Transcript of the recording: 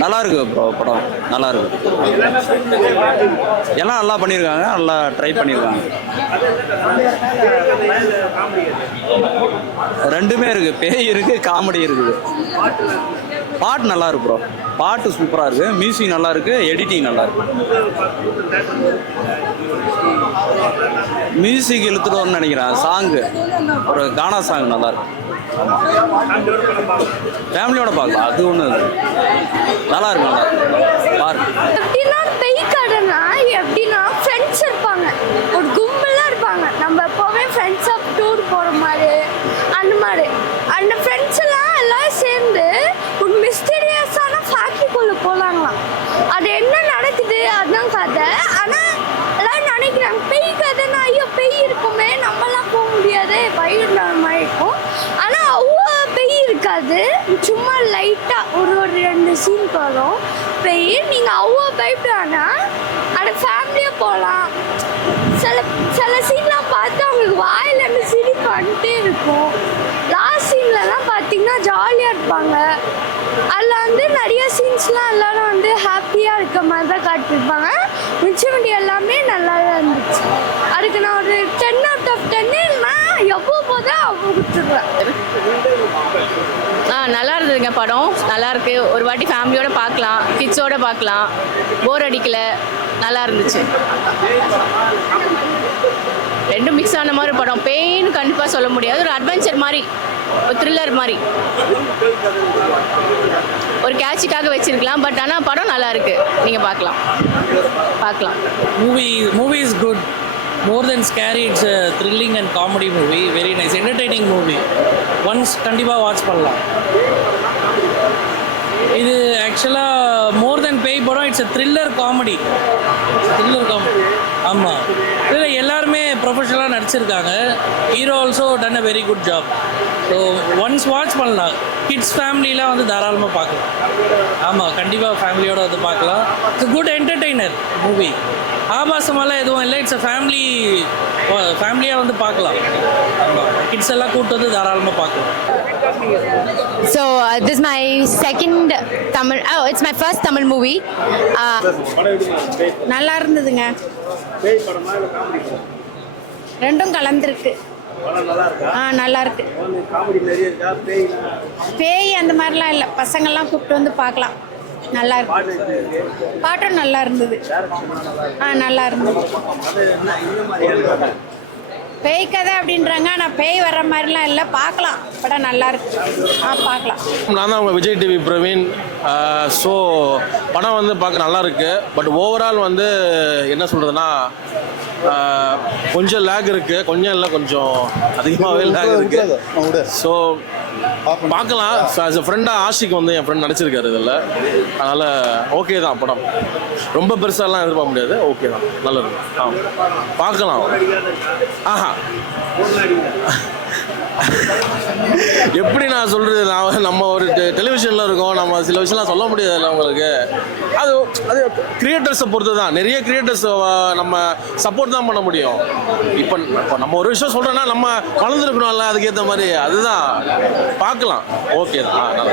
நல்லா இருக்கு ப்ரோ, படம் நல்லா இருக்கு. எல்லாம் நல்லா பண்ணியிருக்காங்க, நல்லா ட்ரை பண்ணியிருக்காங்க. ரெண்டுமே இருக்கு, பேய் இருக்கு, காமெடி இருக்குது. பாட்டு நல்லா இருக்கு ப்ரோ, பாட்டு சூப்பராக இருக்கு, மியூசிக் நல்லா இருக்கு, எடிட்டிங் நல்லா இருக்கு. மியூசிக் இழுத்துட்டு வரணும்னு நினைக்கிறேன். சாங்கு ஒரு கானா சாங் நல்லா இருக்கு. ஃபேமிலியோட பார்க்கலாம், அது ஒன்று நல்லா இருக்கு, நல்லா இருக்கு பாருங்க. எப்படின்னா பெய் கடைனா எப்படின்னா ஃப்ரெண்ட்ஸ் இருப்பாங்க, ஒரு கும்பலாக இருப்பாங்க. நம்ம எப்போவுமே ஃப்ரெண்ட்ஸாக டூர் போகிற மாதிரி அந்த ஃப்ரெண்ட்ஸ் எல்லாம் சேர்ந்து ஒரு மிஸ்டீரியஸான ஃபேக்ட்ரிக்குள்ளே போகலாங்களாம். அது என்ன நடக்குது அதுதான் கதை. ஆனால் எல்லாம் நினைக்கிறாங்க பெய் கதைன்னா ஐயோ பெய் இருக்குமே, நம்மளாம் போக முடியாது, பயப்படுற மாதிரி இருக்கும். ஆனால் அவ்வளோ பெய் இருக்காது, சும்மா லைட்டாக ஒரு 2 சீன் வரும் பெய். நீங்கள் அவ்வளோ பயப்படானா அந்த ஃபேமிலியாக போகலாம். சில சீன்லாம் பார்த்து அவங்களுக்கு வாயிலேருந்து சிரிப்பு வந்துட்டே இருக்கும். லாஸ்ட் சீன்லலாம் பார்த்தீங்கன்னா ஜாலியாக இருப்பாங்க. அதில் நிறைய சீன்ஸ்லாம் எல்லோரும் ஹாப்பியாக இருக்க மாதிரி தான் காட்டியிருப்பாங்க. மிச்சமடி எல்லாமே நல்லா தான் இருந்துச்சு. அதுக்கு நான் ஒரு 10 out of 10 நான் எவ்வளோ போதான் அவ்வளோ கொடுத்துருவேன். நல்லா இருந்ததுங்க, படம் நல்லா இருக்கு. ஒரு வாட்டி ஃபேமிலியோட பார்க்கலாம், கிட்ஸோட பார்க்கலாம், போர் அடிக்கல, நல்லா இருந்துச்சு. ரெண்டும் மிக்ஸ் ஆன மாதிரி படம். பெயின் கண்டிப்பாக சொல்ல முடியாது, ஒரு அட்வென்ச்சர் மாதிரி, ஒரு த்ரில்லர் மாதிரி, ஒரு கேட்சுக்காக வச்சிருக்கலாம். பட் ஆனால் படம் நல்லா இருக்கு, நீங்கள் பார்க்கலாம். Movie is good. More than scary, it's a thrilling and comedy movie. Very nice, entertaining movie. Once கண்டிப்பாக வாட்ச் பண்ணலாம். இது ஆக்சுவலாக மோர் தென் பேய் படம், இட்ஸ் a thriller comedy. ஆமாம், இதில் எல்லாருமே ப்ரொஃபஷனலாக நடிச்சிருக்காங்க. Hero also done a very good job. So once watch பண்ணலாம். கிட்ஸ் ஃபேமிலியெலாம் தாராளமாக பார்க்கலாம். ஆமாம், கண்டிப்பாக ஃபேமிலியோடு பார்க்கலாம். It's good entertainer movie. ஆபாசமெல்லாம் எதுவும் இல்லை. இட்ஸ் அ ஃபேமிலியாக பார்க்கலாம். ஆமாம், கிட்ஸ் எல்லாம் கூப்பிட்டு தாராளமாக பார்க்கலாம். So this is my second Tamil. Oh, it's my first Tamil movie. நல்லா இருந்ததுங்க. ரெண்டும் கலந்துருக்கு. நல்லா இருக்கு. பேய் அந்த மாதிரிலாம் இல்லை, பசங்கள்லாம் கூப்பிட்டு பார்க்கலாம். நல்லா இருக்கு. பாட்டும் நல்லா இருந்தது. நல்லா இருந்தது. பேய் கதை அப்படின்றாங்க, ஆனால் பேய் வர்ற மாதிரிலாம் இல்லை. பார்க்கலாம், படம் நல்லா இருக்கு. பார்க்கலாம். நான் தான் உங்கள் விஜய் டிவி பிரவீன். ஸோ படம் பார்க்க நல்லா இருக்கு. பட் ஓவரால் என்ன சொல்கிறதுனா கொஞ்சம் லேக் இருக்குது. கொஞ்சம் இல்லை, கொஞ்சம் அதிகமாகவே லேக் இருக்குது. ஸோ பார்க்கலாம். ஆஸ் எ ஃப்ரெண்டாக ஆஷிக் என் ஃப்ரெண்ட் நடிச்சிருக்காரு இதில். அதனால் ஓகே தான் படம். ரொம்ப பெருசாலாம் எதிர்பார்க்க முடியாது. ஓகே தான், நல்லது. பார்க்கலாம். எப்படி நான் சொல்கிறது, நம்ம ஒரு டெலிவிஷனில் இருக்கோம், நம்ம சில விஷயம்லாம் சொல்ல முடியாதுல்ல உங்களுக்கு. அது கிரியேட்டர்ஸை பொறுத்து தான். நிறைய கிரியேட்டர்ஸ் நம்ம சப்போர்ட் தான் பண்ண முடியும். இப்போ நம்ம ஒரு விஷயம் சொல்கிறோன்னா நம்ம வளர்ந்துருக்கணும்ல, அதுக்கேற்ற மாதிரி. அதுதான் பார்க்கலாம். ஓகே தான், நல்லா.